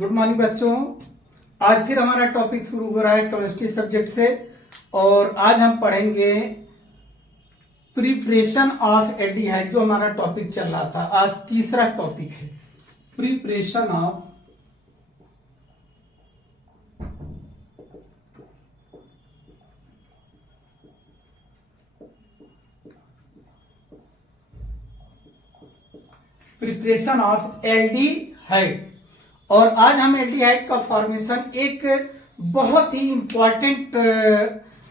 Good morning बच्चों। आज फिर हमारा टॉपिक शुरू हो रहा है केमिस्ट्री सब्जेक्ट से और आज हम पढ़ेंगे प्रिपरेशन ऑफ एल्डिहाइड। जो हमारा टॉपिक चल रहा था, आज तीसरा टॉपिक है प्रिपरेशन ऑफ एल्डिहाइड। और आज हम एल्डिहाइड का फॉर्मेशन एक बहुत ही इंपॉर्टेंट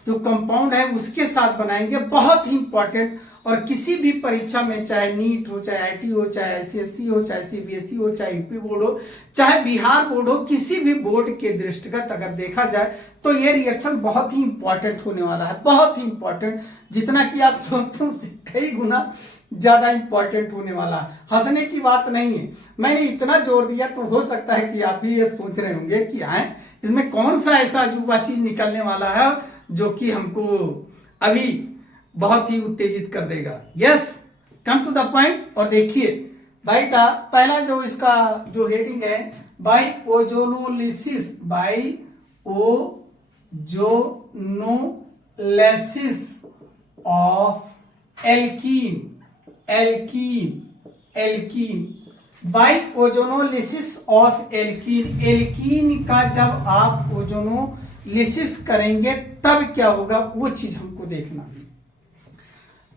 जो कंपाउंड है उसके साथ बनाएंगे, बहुत ही इंपॉर्टेंट। और किसी भी परीक्षा में, चाहे नीट हो, चाहे आईटी हो, चाहे आईसीएसई हो, चाहे सीबीएसई हो, चाहे यूपी बोर्ड हो, चाहे बिहार बोर्ड हो, किसी भी बोर्ड के दृष्टिगत अगर देखा जाए तो ये रिएक्शन बहुत ही इंपॉर्टेंट होने वाला है, बहुत ही इंपॉर्टेंट। जितना कि आप सोचते हो उससे कई गुना ज्यादा इंपॉर्टेंट होने वाला है। हंसने की बात नहीं है, मैंने इतना जोर दिया तो हो सकता है कि आप भी ये सोच रहे होंगे कि इसमें कौन सा ऐसा अजूबा चीज निकलने वाला है जो कि हमको अभी बहुत ही उत्तेजित कर देगा। Yes, come to the point. और देखिए भाई का पहला जो इसका जो हेडिंग है, by ozonolysis, by ozonolysis of alkene, by ozonolysis of alkene. Alkene का जब आप ओजोनोलिसिस करेंगे तब क्या होगा वो चीज हमको देखना है।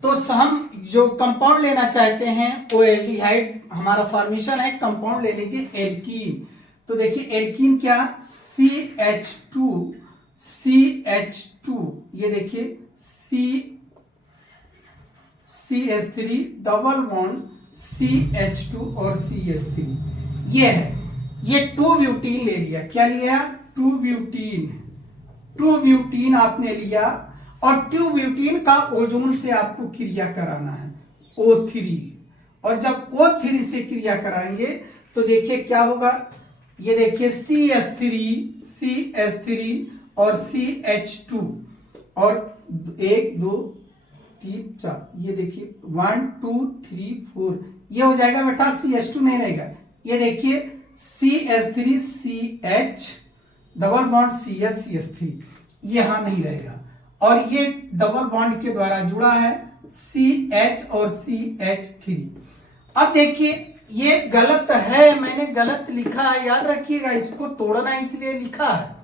तो हम जो कंपाउंड लेना चाहते हैं वो एल्डिहाइड हमारा फॉर्मेशन है। कंपाउंड ले लीजिए एल्कीन। तो देखिए एल्कीन क्या, CH2, ये देखिए CH3 डबल बॉन्ड CH2 और CH3 ये है। ये 2 ब्यूटीन ले लिया। क्या लिया? 2 ब्यूटीन आपने लिया और 2 ब्यूटीन का ओजोन से आपको क्रिया कराना है O3। और जब O3 से क्रिया कराएंगे तो देखिए क्या होगा। ये देखिए CH3 और CH2 और 1 2 3 4, ये देखिए 1 2 3 4, ये हो जाएगा बेटा। CH2 नहीं रहेगा। ये देखिए CH3 CH double bond CH3 यहां नहीं रहेगा। और ये डबल बॉन्ड के द्वारा जुड़ा है CH और CH3। अब देखिए ये गलत है, मैंने गलत लिखा है, याद रखिएगा, इसको तोड़ना इसलिए लिखा है।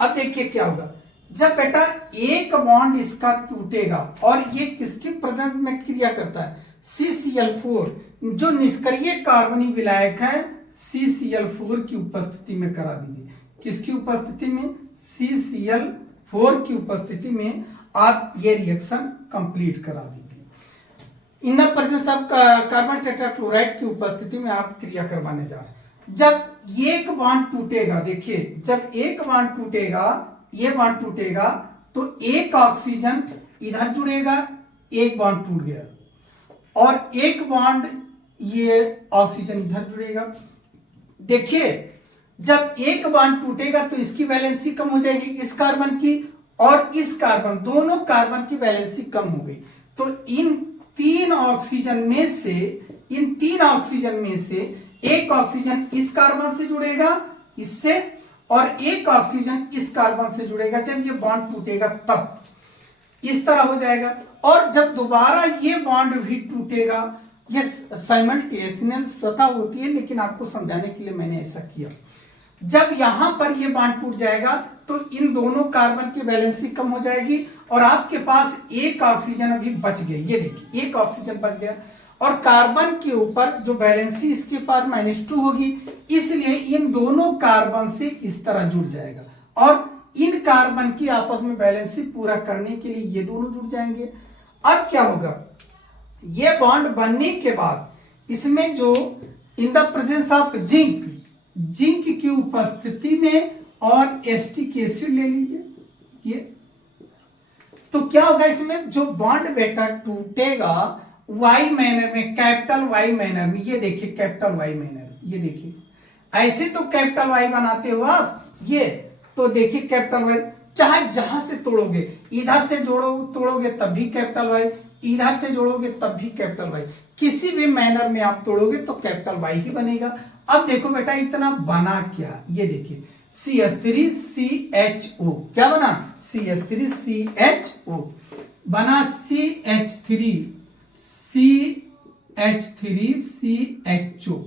अब देखिए क्या होगा जब बेटा एक बॉन्ड इसका टूटेगा और ये किसकी प्रेजेंस में क्रिया करता है, CCl4, जो निष्क्रिय कार्बनिक विलायक है CCl4 की उपस्थिति में करा दीजिए। किसकी उपस्थिति में? CCl4 की उपस्थिति में आप ये रिएक्शन कंप्लीट करा दीजिए। In the presence of carbon tetrachloride की उपस्थिति में आप क्रिया करवाने जा रहे हैं। जब एक बॉन्ड टूटेगा, देखिए जब एक बॉन्ड टूटेगा, ये बॉन्ड टूटेगा तो एक ऑक्सीजन इधर जुड़ेगा, एक बॉन्ड टूट गया, और एक बॉन्ड ये ऑक्सीजन इधर जुड़ेगा। देखिए जब एक बॉन्ड टूटेगा तो इसकी वैलेंसी कम हो जाएगी, इस कार्बन की और इस कार्बन, दोनों कार्बन की वैलेंसी कम हो गई। तो इन तीन ऑक्सीजन में से एक ऑक्सीजन इस कार्बन से जुड़ेगा, इससे, और एक ऑक्सीजन इस कार्बन से जुड़ेगा। जब ये बॉन्ड टूटेगा तब इस तरह हो जाएगा। और जब दोबारा ये बॉन्ड भी टूटेगा, ये साइमल्टेनियस स्वतः होती है, लेकिन आपको समझाने के लिए मैंने ऐसा किया। जब यहां पर ये बॉन्ड टूट जाएगा तो इन दोनों कार्बन की वैलेंसी कम हो जाएगी और आपके पास एक ऑक्सीजन अभी बच गया। ये देखिए एक ऑक्सीजन बच गया और कार्बन के ऊपर जो वैलेंसी इसके पास -2 होगी, इसलिए इन दोनों कार्बन से इस तरह जुड़ जाएगा और इन कार्बन की आपस में बैलेंसी पूरा करने के लिए ये दोनों जुड़ जाएंगे। अब क्या होगा, ये बॉन्ड बनने के बाद इसमें जो in the presence of zinc की उपस्थिति में और एसिटिक एसिड ले लीजिए ये, तो क्या होगा, इसमें जो बॉन्ड बेटा टूटेगा वाई मैनर में, कैपिटल वाई मैनर में। ये देखिए कैपिटल वाई मैनर, ये देखिए ऐसे तो कैपिटल वाई बनाते हो आप, ये तो देखिए कैपिटल वाई, चाहे जहां से तोड़ोगे, इधर से तोड़ोगे तब भी कैपिटल वाई, इधर से जोड़ोगे तब भी कैपिटल वाई, किसी भी मैनर में आप तोड़ोगे तो कैपिटल वाई ही बनेगा। अब देखो बेटा इतना बना क्या, ये देखिए CH3CHO, क्या बना CH3CHO, बना CH3CHO,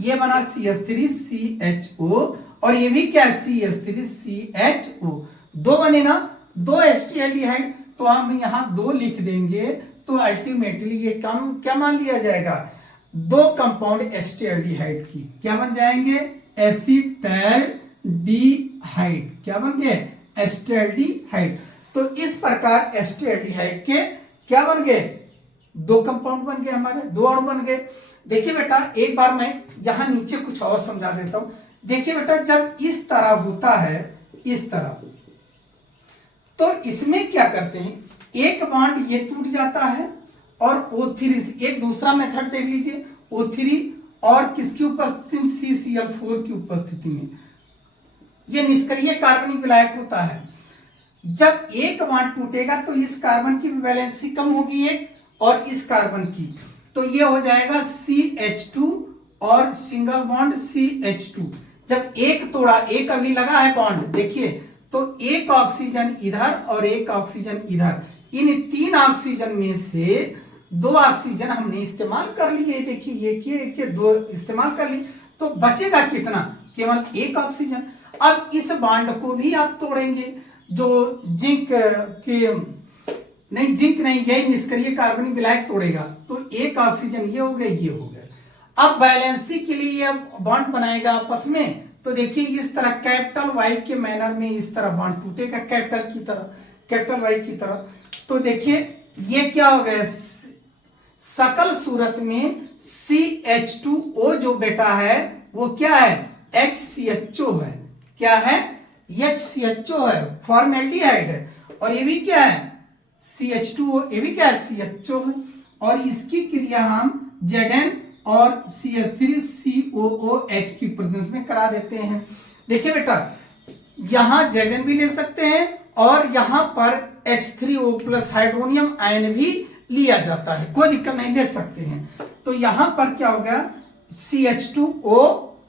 ये बना CH3CHO, और ये भी क्या है CH3CHO, दो बने ना, दो एस्टिएल्डिहाइड, तो हम यहाँ 2 लिख देंगे, तो अल्टीमेटली ये कम क्या मान लिया जाएगा, 2 कंपाउंड एस्टिएल्डिहाइड की क्या बन जाएंगे, एसिटैल्डिहाइड, क्या बन गए एस्टिएल्डिहाइड। तो इस प्रकार एस्टिएल्डिहाइड के क्या बन गए, 2 कंपाउंड बन गए हमारे, 2 अणु बन गए। देखिए बेटा एक बार मैं यहां नीचे कुछ और समझा देता हूं। देखिए बेटा जब इस तरह होता है, इस तरह, तो इसमें क्या करते हैं, एक बॉन्ड ये टूट जाता है और O3, एक दूसरा मेथड देख लीजिए, O3 और किसकी उपस्थिति में, CCl4 की उपस्थिति में ये निष्क्रिय कार्बनिक विलायक होता है। जब एक बॉन्ड टूटेगा तो इस कार्बन की वैलेंसी कम होगी एक, और इस कार्बन की, तो ये हो जाएगा CH2 और सिंगल बॉन्ड CH2। जब एक तोड़ा, एक अभी लगा है बॉन्ड, देखिए तो एक ऑक्सीजन इधर और एक ऑक्सीजन इधर, इन 3 ऑक्सीजन में से 2 ऑक्सीजन हमने इस्तेमाल कर लिए, देखिए ये 2 इस्तेमाल कर लिए, तो बचेगा कितना, केवल 1 ऑक्सीजन। अब इस बॉन्ड को भी आप तोड़ेंगे, जो जिंक के नहीं, जिंक नहीं, यही निष्क्रिय कार्बनिक विलायक तोड़ेगा, तो 1 ऑक्सीजन ये हो गया, ये हो गया। अब बैलेंसी के लिए ये बॉन्ड बनाएगा आपस में, तो देखिए इस तरह कैपिटल वाई के मैनर में इस तरह बॉन्ड टूटेगा, कैपिटल की तरह, कैपिटल वाई की तरह। तो देखिए ये क्या हो गया, सकल सूरत में CH2O जो बेटा है वो क्या है, HCHO है, क्या है HCHO है, फॉर्मेल्डिहाइड है, और ये भी क्या है CH2O, ये भी क्या है CHO है, और इसकी क्रिया हम Zn और CH3COOH की प्रेजेंस में करा देते हैं। देखिए बेटा यहां Zn भी ले सकते हैं और यहां पर H3O प्लस हाइड्रोनियम आयन भी लिया जाता है, कोई दिक्कत नहीं, ले सकते हैं। तो यहां पर क्या हो गया,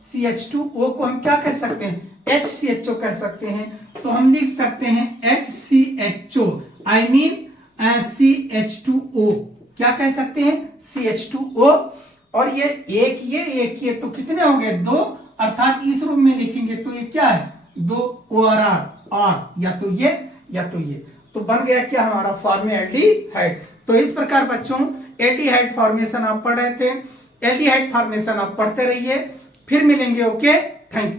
CH2O को हम क्या कह सकते हैं, HCHO कह सकते हैं। तो हम लिख सकते हैं HCHO, आई मीन CH2O, क्या कह सकते हैं CH2O, और ये एक ये तो कितने हो गए, 2, अर्थात इस रूप में लिखेंगे तो ये क्या है 2 OR, या तो ये या तो ये, तो बन गया क्या हमारा फॉर्मेल्डिहाइड। तो इस प्रकार बच्चों एल्डिहाइड फॉर्मेशन आप पढ़ रहे थे, एल्डिहाइड फॉर्मेशन आप पढ़ते रहिए, फिर मिलेंगे। Okay, thank you.